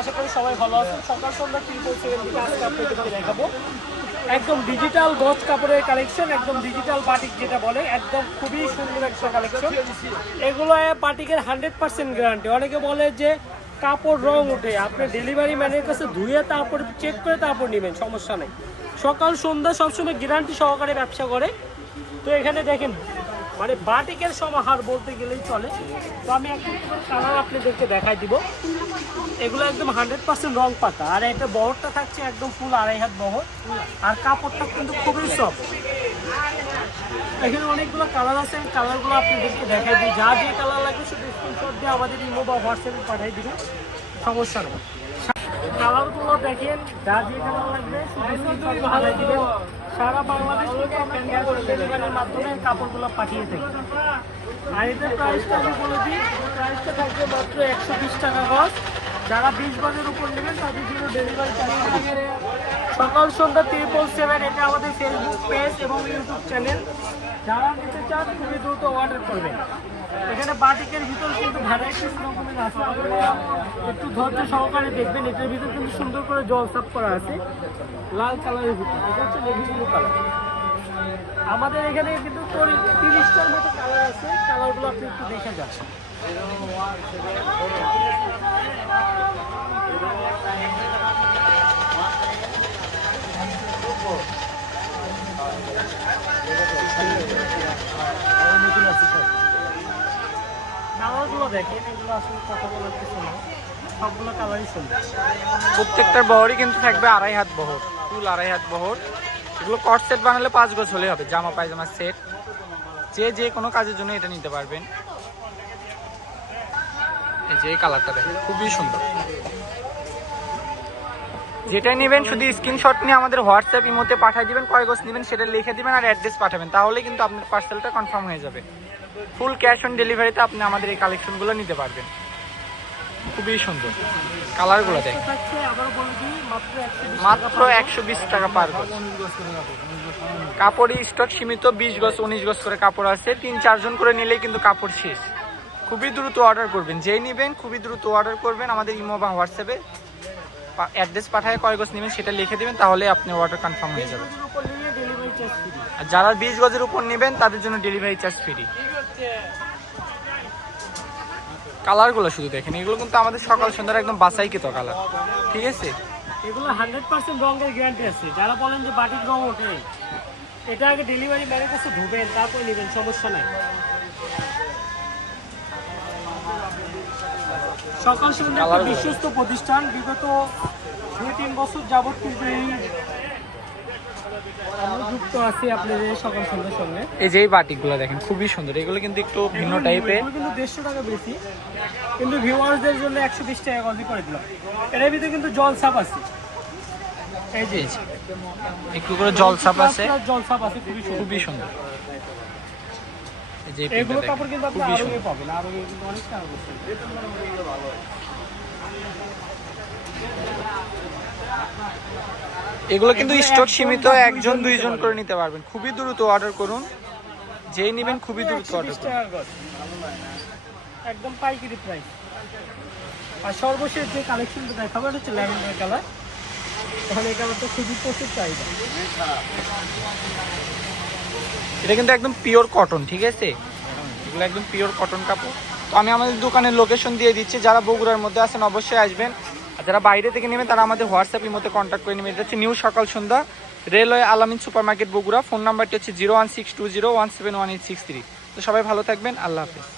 আশা করি সবাই ভালো আছেন। সকাল সন্ধ্যা তিন সেভেন আজকে দেখাবো। একদম ডিজিটাল গজ কাপড়ের কালেকশন একদম ডিজিটাল বাটিক যেটা বলে, একদম খুবই সুন্দর একটা কালেকশন এগুলো বাটিকের হান্ড্রেড পার্সেন্ট গ্যারান্টি অনেকে বলে যে কাপড় রং উঠে আপনি ডেলিভারি ম্যানের কাছে ধুয়ে তারপর চেক করে তারপর নেবেন, সমস্যা নেই। সকাল সন্ধ্যা সবসময় গ্যারান্টি সহকারে ব্যবসা করে। তো এখানে দেখেন মানে বাটিকের সমাহার বলতে গেলেই চলে। তো আমি একটা কালার আপনাদেরকে দেখাই দিব। এগুলো একদম হান্ড্রেড পার্সেন্ট রং পাতা। আর একটা বহরটা থাকছে একদম ফুল আড়াই হাত বহর। আর কাপড়টা কিন্তু খুবই সফট এখানে অনেকগুলো কালার আছে। কালারগুলো আপনাদেরকে দেখাই দিই। যা যে কালার লাগবে শুধু স্ক্রিনশট দিয়ে আমাদের ইমো বা হোয়াটসঅ্যাপে পাঠিয়ে দিবেন। সমস্যা নেই। কালারগুলো দেখেন। যা যে কালার লাগবে সারা বাংলাদেশ ডেলিভারির মাধ্যমে কাপড়গুলো পাঠিয়ে থাকি আর এটার প্রাইসটা আমি বলে দিই প্রাইসটা থাকবে মাত্র একশো বিশ টাকা গজ। যারা বিশ গজের উপর নেবেন, তাদের জন্য ডেলিভারি সকাল সন্ধ্যা ত্রিপল সেভেন এটা আমাদের ফেসবুক পেজ এবং ইউটিউব চ্যানেল যারা নিতে চান, খুবই দ্রুত অর্ডার করবেন। এখানে বাটিকের ভিতর কিন্তু ভ্যারাইটিস রকমের একটু ধৈর্য সহকারে দেখবেন, এটার ভিতর কিন্তু সুন্দর করে জল সাফ করা আছে। লাল কালারের ভিতর এটা হচ্ছে নেভি কালার। আমাদের এখানে কিন্তু তোর তিরিশটার মতো কালার আছে। কালারগুলো আপনি একটু দেখে যান। প্রত্যেকটার বহরই কিন্তু থাকবে আড়াই হাত বহর ফুল আড়াই হাত বহর। এগুলো কট সেট বানালে পাঁচ গজ হলে হবে, জামা, পায়জামা সেট যে যে কোনো কাজের জন্য এটা নিতে পারবেন। এই যে কালারটা দেখেন, খুবই সুন্দর। যেটা নেবেন শুধু স্ক্রিনশট নিয়ে আমাদের হোয়াটসঅ্যাপ ইমোতে পাঠিয়ে দিবেন, কয় গজ নেবেন সেটা লিখে দিবেন আর অ্যাড্রেস পাঠাবেন। তাহলে কিন্তু আপনার পার্সেলটা কনফার্ম হয়ে যাবে। ফুল ক্যাশ অন ডেলিভারিতে আপনি আমাদের এই কালেকশনগুলো নিতে পারবেন। খুবই সুন্দর। কালারগুলো দিই মাত্র একশো বিশ টাকা পার গজ। কাপড়ই স্টক সীমিত, বিশ গজ, উনিশ গজ করে কাপড় আছে। তিন চারজন করে নিলেই কিন্তু কাপড় শেষ। খুবই দ্রুত অর্ডার করবেন। যেই নেবেন, খুবই দ্রুত অর্ডার করবেন। আমাদের ইমো বা হোয়াটসঅ্যাপে অ্যাড্রেস পাঠায় কয় গজ নেবেন সেটা লিখে দেবেন, তাহলে আপনি অর্ডার কনফার্ম হয়ে যাবে। চার্জ ফ্রি আর যারা বিশ গজের উপর নেবেন তাদের জন্য ডেলিভারি চার্জ ফ্রি কালারগুলো শুধু দেখেন এগুলো কিন্তু আমাদের সকাল সন্ধ্যার একদম বাসাইকৃত কালার ঠিক আছে? এগুলো হান্ড্রেড পার্সেন্ট রঙের গ্যারান্টি আছে। যারা বলেন যে বাটিক রং ওঠে এটা আগে ডেলিভারি ম্যানের কাছে ধুবেন তারপর নেবেন সমস্যা নাই। সকাল সন্ধ্যা। বিশ্বস্ত প্রতিষ্ঠান বিগত দুই তিন বছর যাবত কিন্তু এই যুক্ত আছি আপনাদের সকাল সন্ধ্যার সঙ্গে। এই যে এই বাটিকগুলো দেখেন খুবই সুন্দর। এগুলো কিন্তু একটু ভিন্ন টাইপের কিন্তু দেড়শো টাকা বেশি। কিন্তু ভিউয়ার্সদের জন্য একশো বিশ টাকা কমই করে দিলাম। এর ভিতরে কিন্তু জল সাপ আছে। এই যে একটু করে জল ছাপ আছে। জল সাপ আছে খুবই সুন্দর। খুবই সুন্দর। এই যে এগুলো কাপড় কিন্তু আপনি আরও পাবেন আরও কিন্তু অনেক টাকা এগুলো কিন্তু স্টক সীমিত একজন দুইজন করে নিতে পারবেন। খুবই দ্রুত অর্ডার করুন। যেই নেবেন খুবই দ্রুত অর্ডার করুন একদম পাইকারি প্রাইস আর সর্বশেষ যে কালেকশনটা দেখাবো এটা হচ্ছে ল্যাভেন্ডার কালার তাহলে এই কালারটা খুবই প্রচুর চাহিদা। এটা কিন্তু একদম পিওর কটন ঠিক আছে? এগুলো একদম পিওর কটন কাপড়। তো আমি আমাদের দোকানের লোকেশন দিয়ে দিচ্ছি। যারা বগুড়ার মধ্যে আছেন অবশ্যই আসবেন। আর যারা বাইরে থেকে নেবেন, তারা আমাদের হোয়াটসঅ্যাপের মধ্যে কন্ট্যাক্ট করে নেবে এটা হচ্ছে new Sakal Sandhya, railway Alamin super market Bogura. Phone নাম্বারটি হচ্ছে zero one six two zero one seven one eight six three. তো সবাই ভালো থাকবেন, আল্লাহ হাফেজ।